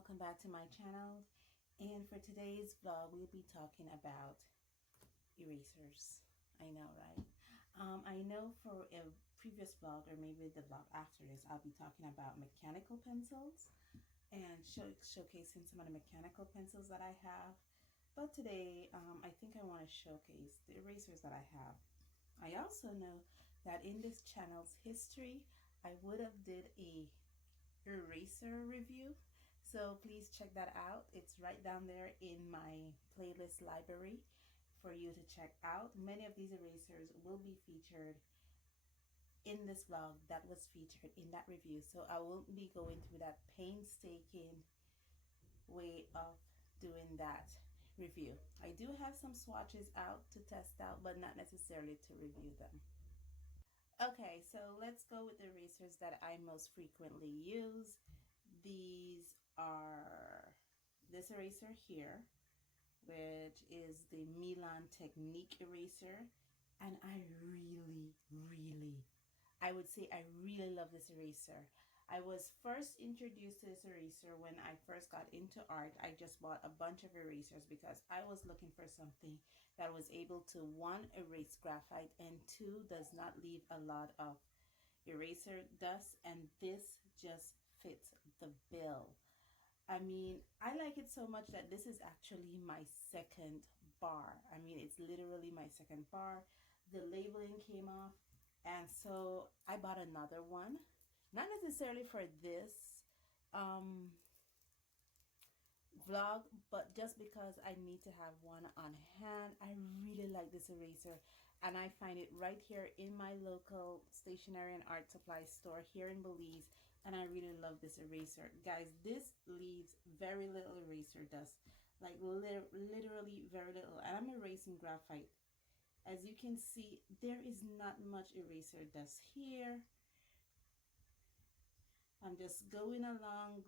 welcome back to my channel. And for today's vlog, we'll be talking about erasers. I know, right? I know for a previous vlog, or maybe the vlog after this, I'll be talking about mechanical pencils and showcasing some of the mechanical pencils that I have. But today, I think I want to showcase the erasers that I have. I also know that in this channel's history, I would have did a eraser review, so please check that out. It's right down there in my playlist library for you to check out. Many of these erasers will be featured in this vlog that was featured in that review, so I won't be going through that painstaking way of doing that review. I do have some swatches out to test out, but not necessarily to review them. Okay, so let's go with the erasers that I most frequently use. These are this eraser here, which is the Milan Technique eraser, and I would say I really love this eraser. I was first introduced to this eraser when I first got into art. I just bought a bunch of erasers because I was looking for something that was able to, one, erase graphite, and two, does not leave a lot of eraser dust, and this just fits the bill. I mean, I like it so much that this is actually my second bar. I mean, it's literally my second bar. The labeling came off, and so I bought another one. Not necessarily for this vlog, but just because I need to have one on hand. I really like this eraser, and I find it right here in my local stationery and art supply store here in Belize, and I really love this eraser. Guys, this leaves very little eraser dust, like literally very little, and I'm erasing graphite. As you can see, there is not much eraser dust here. I'm just going along.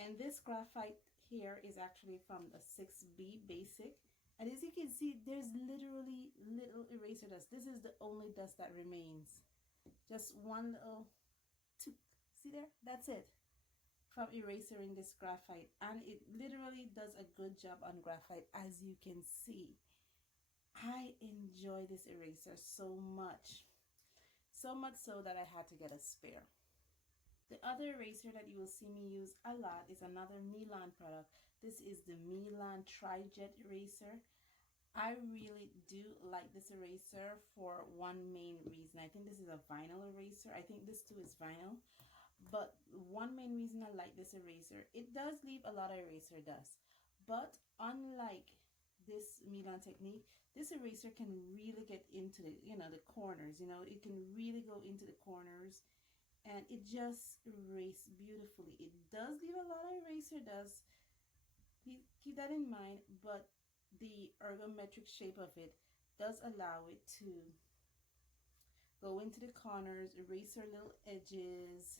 And this graphite here is actually from the 6B basic. And as you can see, there's literally little eraser dust. This is the only dust that remains. Just one little took. See there? That's it. From erasing this graphite. And it literally does a good job on graphite, as you can see. I enjoy this eraser so much. So much so that I had to get a spare. The other eraser that you will see me use a lot is another Milan product. This is the Milan Tri-Jet eraser. I really do like this eraser for one main reason. I think this is a vinyl eraser. I think this too is vinyl. But one main reason I like this eraser, it does leave a lot of eraser dust. But unlike this Milan Technique, this eraser can really get into the, the corners. It can really go into the corners, and it just erases beautifully. It does leave a lot of eraser dust. Keep that in mind, but the ergometric shape of it does allow it to go into the corners, erase our little edges,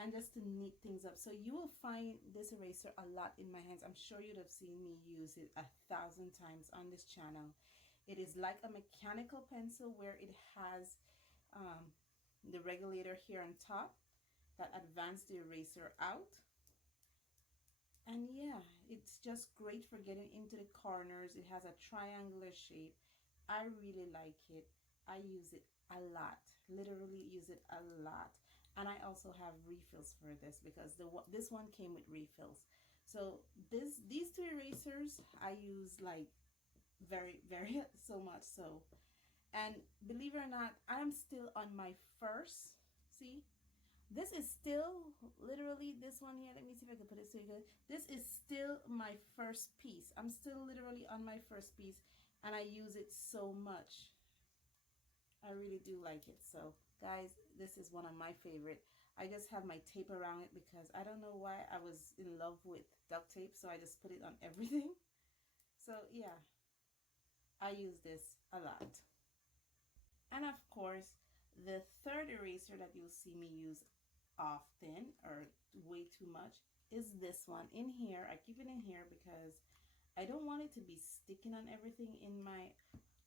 and just to neat things up. So you will find this eraser a lot in my hands. I'm sure you'd have seen me use it 1,000 times on this channel. It is like a mechanical pencil where it has the regulator here on top that advances the eraser out. And yeah, it's just great for getting into the corners. It has a triangular shape. I really like it. I use it a lot, literally use it a lot. And I also have refills for this because this one came with refills. So these two erasers I use like very so much so. And believe it or not, I'm still on my first. See, this is still literally this one here. Let me see if I can put it so you good. This is still my first piece. I'm still literally on my first piece, and I use it so much. I really do like it. So guys, this is one of my favorite. I just have my tape around it because I don't know why I was in love with duct tape, so I just put it on everything. So yeah, I use this a lot. And of course, the third eraser that you'll see me use often, or way too much, is this one in here. I keep it in here because I don't want it to be sticking on everything in my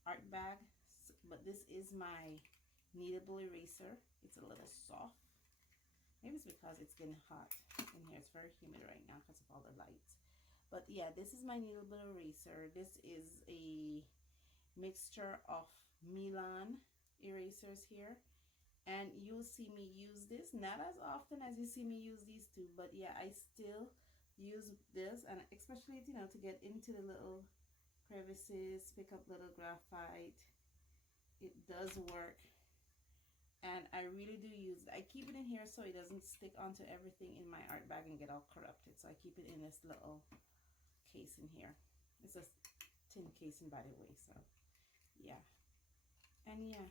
art bag. But this is my kneadable eraser. It's a little soft. Maybe it's because it's getting hot in here. It's very humid right now because of all the lights. But yeah, this is my needle bit eraser. This is a mixture of Milan erasers here. And you'll see me use this, not as often as you see me use these two, but yeah, I still use this, and especially, you know, to get into the little crevices, pick up little graphite. It does work, and I really do use it. I keep it in here so it doesn't stick onto everything in my art bag and get all corrupted. So I keep it in this little case in here. It's a tin casing, by the way. So yeah, and yeah,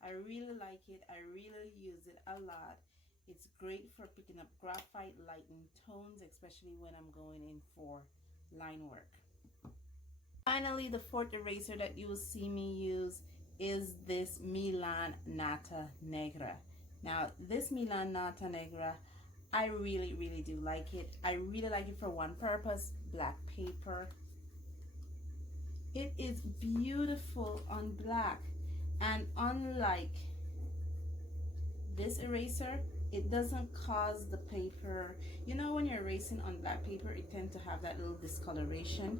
I really like it. I really use it a lot. It's great for picking up graphite, lighten tones, especially when I'm going in for line work. Finally, the fourth eraser that you will see me use is this Milan Nata Negra. Now, this Milan Nata Negra, I really do like it. I really like it for one purpose, black paper. It is beautiful on black, and unlike this eraser, it doesn't cause the paper, you know, when you're erasing on black paper, it tends to have that little discoloration.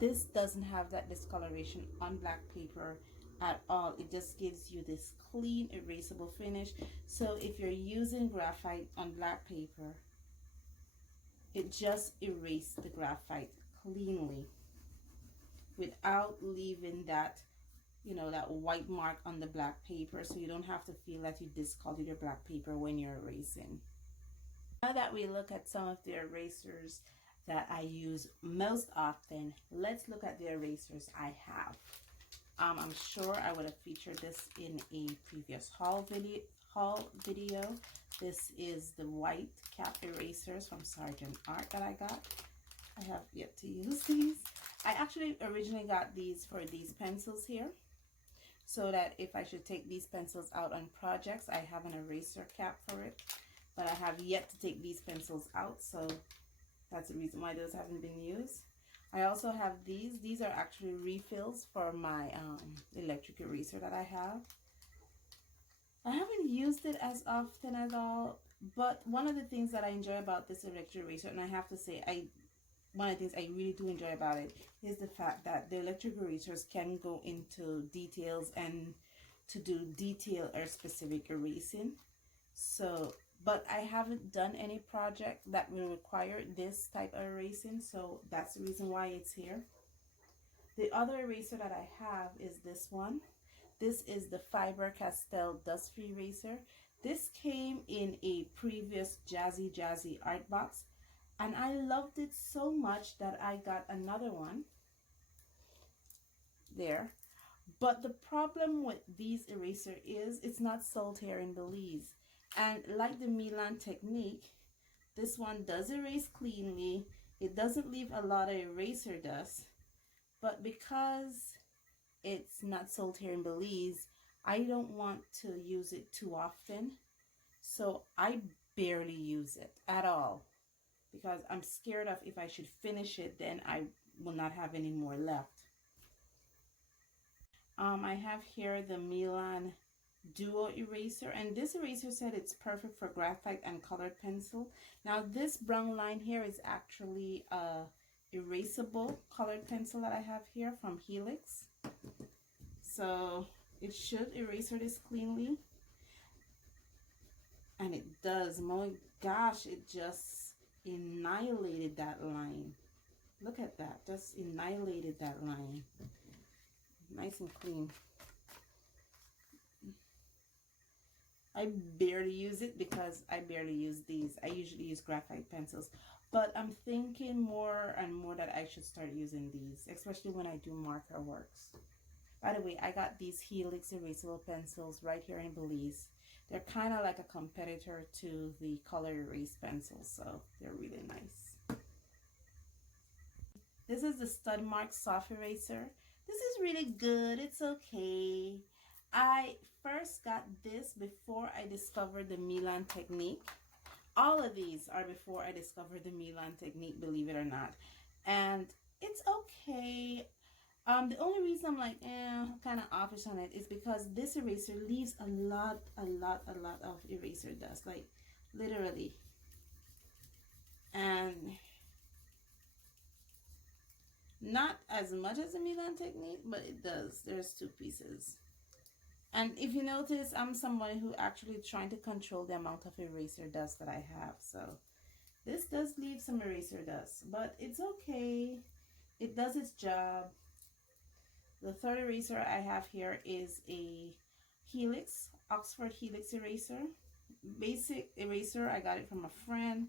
This doesn't have that discoloration on black paper at all. It just gives you this clean erasable finish. So if you're using graphite on black paper, it just erases the graphite cleanly without leaving that, you know, that white mark on the black paper, so you don't have to feel that you discolored your black paper when you're erasing. Now that we look at some of the erasers that I use most often, let's look at the erasers I have. I'm sure I would have featured this in a previous haul video. This is the white cap erasers from Sargent Art that I got. I have yet to use these. I actually originally got these for these pencils here, so that if I should take these pencils out on projects, I have an eraser cap for it. But I have yet to take these pencils out, so that's the reason why those haven't been used. I also have these. These are actually refills for my electric eraser that I have. I haven't used it as often at all, but one of the things that I enjoy about this electric eraser, and I have to say, one of the things I really do enjoy about it is the fact that the electric erasers can go into details and to do detail or specific erasing. So, but I haven't done any project that will require this type of erasing, so that's the reason why it's here. The other eraser that I have is this one. This is the Faber-Castell Dust Free Eraser. This came in a previous Jazzy art box, and I loved it so much that I got another one there. But the problem with these eraser is it's not sold here in Belize. And like the Milan technique, this one does erase cleanly. It doesn't leave a lot of eraser dust. But because it's not sold here in Belize, I don't want to use it too often. So I barely use it at all, because I'm scared of if I should finish it, then I will not have any more left. I have here the Milan Duo eraser, and this eraser said it's perfect for graphite and colored pencil. Now this brown line here is actually a erasable colored pencil that I have here from Helix. So it should erase this cleanly. And it does. My gosh, it just annihilated that line. Look at that. Just annihilated that line. Nice and clean. I barely use it because I barely use these. I usually use graphite pencils. But I'm thinking more and more that I should start using these, especially when I do marker works. By the way, I got these Helix erasable pencils right here in Belize. They're kind of like a competitor to the color erase pencils, so they're really nice. This is the Stud Mark Soft Eraser. This is really good. It's okay. I first got this before I discovered the Milan technique. All of these are before I discovered the Milan technique, believe it or not. And it's okay. The only reason I'm like, kind of offish on it is because this eraser leaves a lot of eraser dust. Like, literally. And not as much as a Milan technique, but it does. There's two pieces. And if you notice, I'm somebody who actually trying to control the amount of eraser dust that I have. So this does leave some eraser dust, but it's okay. It does its job. The third eraser I have here is a Helix, Oxford Helix eraser. Basic eraser. I got it from a friend.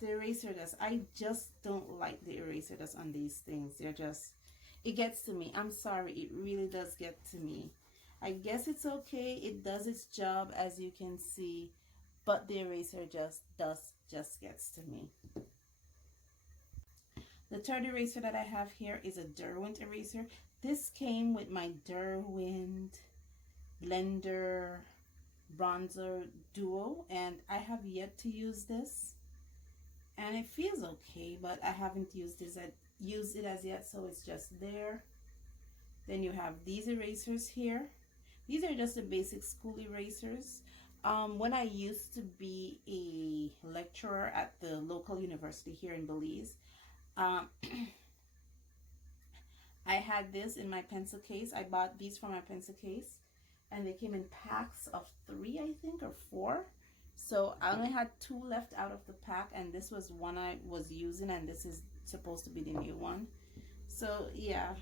The eraser dust. I just don't like the eraser dust on these things. They're just, it gets to me. I'm sorry. It really does get to me. I guess it's okay. It does its job, as you can see, but the eraser just gets to me. The third eraser that I have here is a Derwent eraser. This came with my Derwent blender bronzer duo, and I have yet to use this, and it feels okay, but I haven't used it as yet, so it's just there. Then you have these erasers here. These are just the basic school erasers. When I used to be a lecturer at the local university here in Belize, I had this in my pencil case. I bought these for my pencil case, and they came in packs of 3, I think, or 4. So I only had 2 left out of the pack, and this was one I was using, and this is supposed to be the new one. So yeah,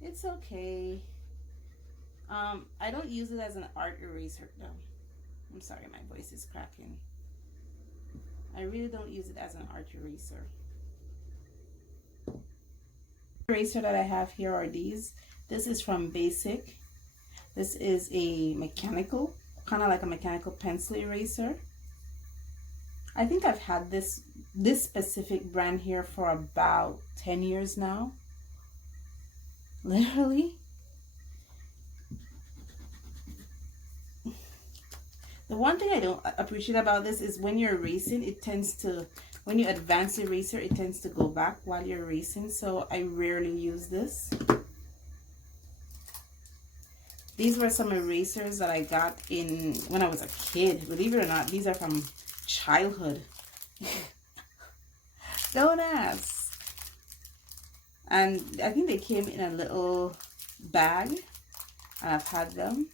it's okay. I don't use it as an art eraser though. I'm sorry, my voice is cracking. I really don't use it as an art eraser. The eraser that I have here are these. This is from Basic. This is a mechanical, kind of like a mechanical pencil eraser. I think I've had this specific brand here for about 10 years now. Literally. The one thing I don't appreciate about this is when you're erasing, it tends to, when you advance the eraser, it tends to go back while you're erasing. So I rarely use this. These were some erasers that I got when I was a kid. Believe it or not, these are from childhood. Don't ask. And I think they came in a little bag, and I've had them.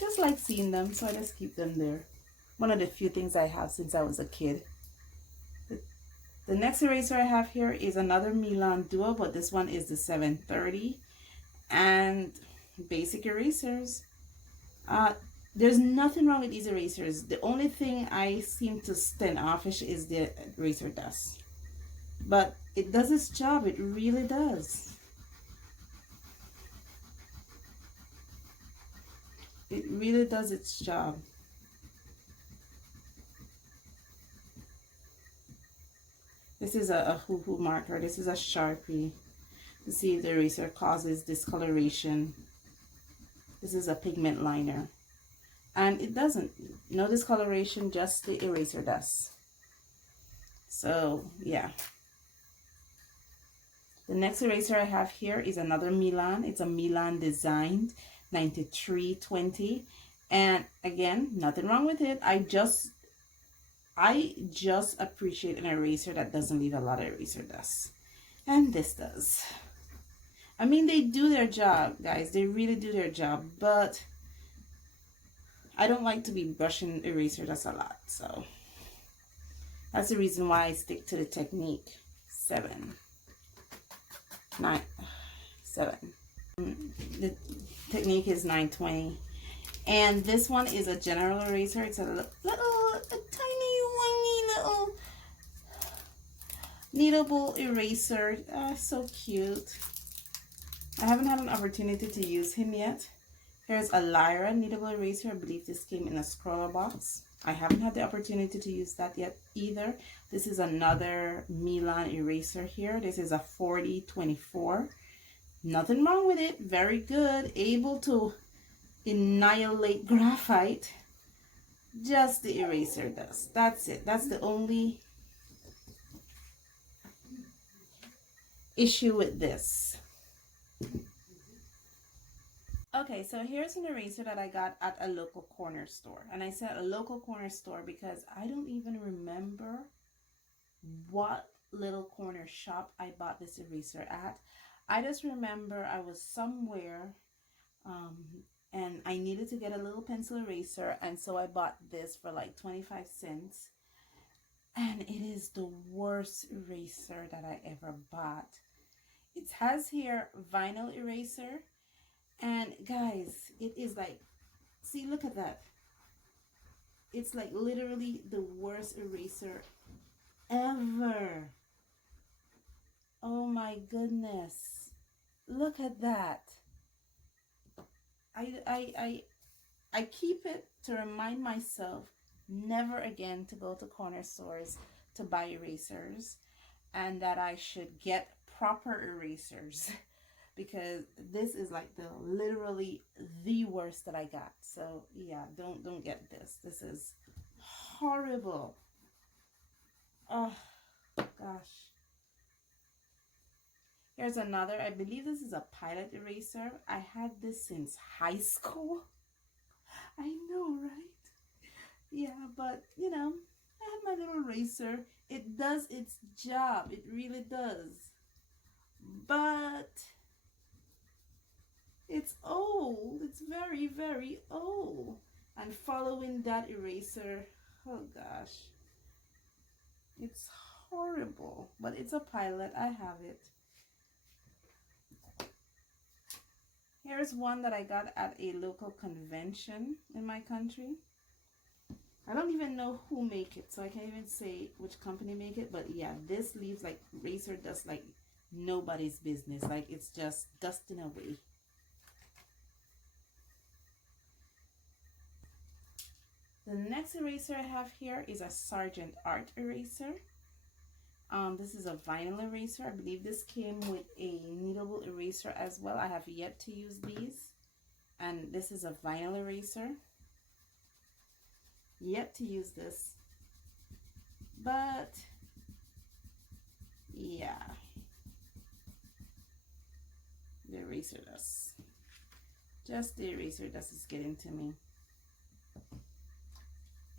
Just like seeing them, so I just keep them there. One of the few things I have since I was a kid. The next eraser I have here is another Milan Duo, but this one is the 730. And Basic erasers. There's nothing wrong with these erasers. The only thing I seem to stand offish is the eraser dust. But it does its job. It really does. It really does its job. This is a hoo-hoo marker. This is a Sharpie. You see the eraser causes discoloration. This is a pigment liner. And it doesn't. No discoloration, just the eraser dust. So, yeah. The next eraser I have here is another Milan. It's a Milan designed 9320, and again, nothing wrong with it. I just appreciate an eraser that doesn't leave a lot of eraser dust, and this does. I mean, they do their job, guys. They really do their job, but I don't like to be brushing eraser dust a lot, so that's the reason why I stick to the technique 7. The technique is 920, and this one is a general eraser. It's a tiny whiny little kneadable eraser. So cute. I haven't had an opportunity to use him yet. Here's a Lyra kneadable eraser. I believe this came in a scroller box. I haven't had the opportunity to use that yet either. This is another Milan eraser here. This is a 4024. Nothing wrong with it. Very good. Able to annihilate graphite. Just the eraser dust. That's it. That's the only issue with this. Okay, so here's an eraser that I got at a local corner store. And I said a local corner store because I don't even remember what little corner shop I bought this eraser at. I just remember I was somewhere um, and I needed to get a little pencil eraser, and so I bought this for like 25 cents. And it is the worst eraser that I ever bought. It has here vinyl eraser, and guys, it is like, see, look at that. It's like literally the worst eraser ever. Oh my goodness. Look at that. I I I I keep it to remind myself never again to go to corner stores to buy erasers, and that I should get proper erasers because this is like the literally the worst that I got. So yeah, don't get this. This is horrible. Oh gosh. Here's another. I believe this is a Pilot eraser. I had this since high school. I know, right? Yeah, but you know, I had my little eraser. It does its job. It really does. But it's old. It's very, very old. And following that eraser, oh gosh, it's horrible. But it's a Pilot. I have it. Here's one that I got at a local convention in my country. I don't even know who make it, so I can't even say which company make it. But yeah, this leaves like razor dust like nobody's business. Like it's just dusting away. The next eraser I have here is a Sargent Art eraser. This is a vinyl eraser. I believe this came with a kneadable eraser as well. I have yet to use these. And this is a vinyl eraser. Yet to use this. But yeah, the eraser dust. Just the eraser dust is getting to me.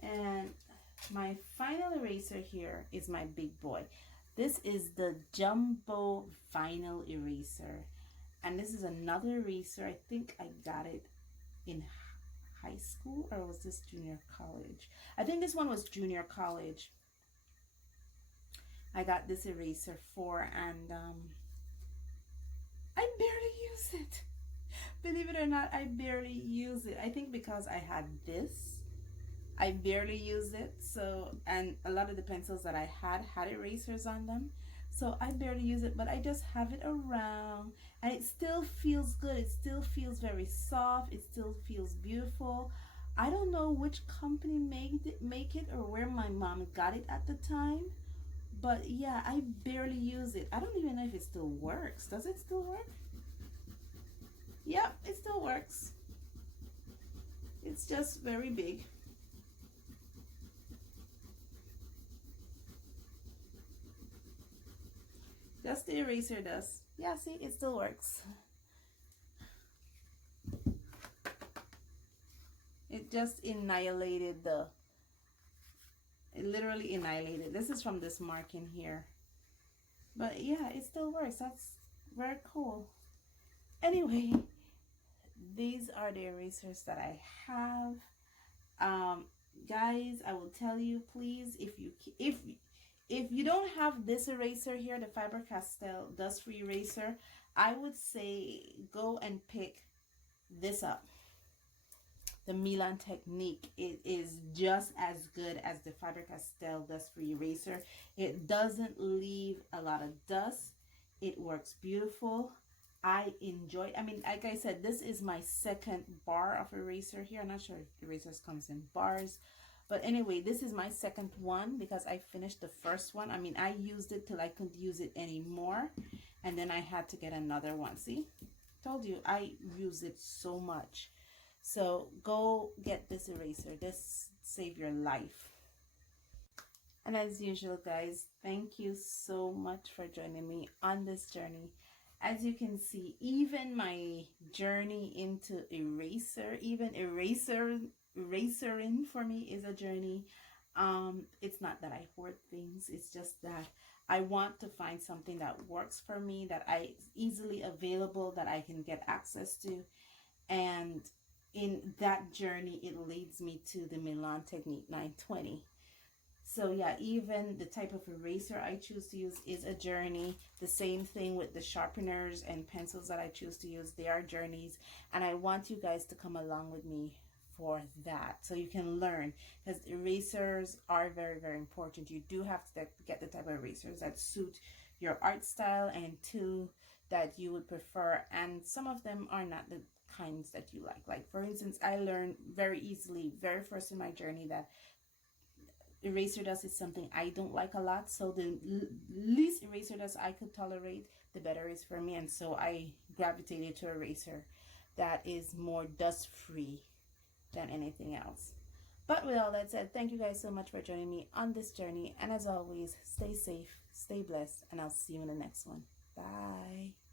And my final eraser here is my big boy. This is the Jumbo Vinyl Eraser. And this is another eraser. I think I got it in high school, or was this junior college? I think this one was junior college. I got this eraser for, and I barely use it. Believe it or not, I barely use it. I think because I had this, I barely use it. So, and a lot of the pencils that I had erasers on them. So I barely use it, but I just have it around, and it still feels good. It still feels very soft. It still feels beautiful. I don't know which company make it or where my mom got it at the time, but yeah, I barely use it. I don't even know if it still works. Does it still work? Yep, it still works. It's just very big. Just the eraser dust. Yeah, see, it still works. It just annihilated the, it literally annihilated. This is from this marking here. But yeah, it still works. That's very cool. Anyway, these are the erasers that I have. Guys, I will tell you, please, if you don't have this eraser here, the Faber-Castell dust-free eraser, I would say go and pick this up. The Milan Technique. It is just as good as the Faber-Castell dust-free eraser. It doesn't leave a lot of dust. It works beautiful. I enjoy, I mean, like I said, this is my second bar of eraser here. I'm not sure if erasers comes in bars, but anyway, this is my second one because I finished the first one. I mean, I used it till I couldn't use it anymore, and then I had to get another one. See, told you, I use it so much. So go get this eraser. This save your life. And as usual, guys, thank you so much for joining me on this journey. As you can see, even my journey into erasering for me is a journey. It's not that I hoard things, it's just that I want to find something that works for me, that I easily available, that I can get access to. And in that journey, it leads me to the Milan Technique 920. So yeah, even the type of eraser I choose to use is a journey. The same thing with the sharpeners and pencils that I choose to use. They are journeys. And I want you guys to come along with me for that, so you can learn, because erasers are very, very important. You do have to get the type of erasers that suit your art style, and two, that you would prefer. And some of them are not the kinds that you like for instance, I learned very easily, very first in my journey, that eraser dust is something I don't like a lot. So the least eraser dust I could tolerate, the better is for me. And so I gravitated to eraser that is more dust free than anything else. But with all that said, thank you guys so much for joining me on this journey. And as always, stay safe, stay blessed, and I'll see you in the next one. Bye.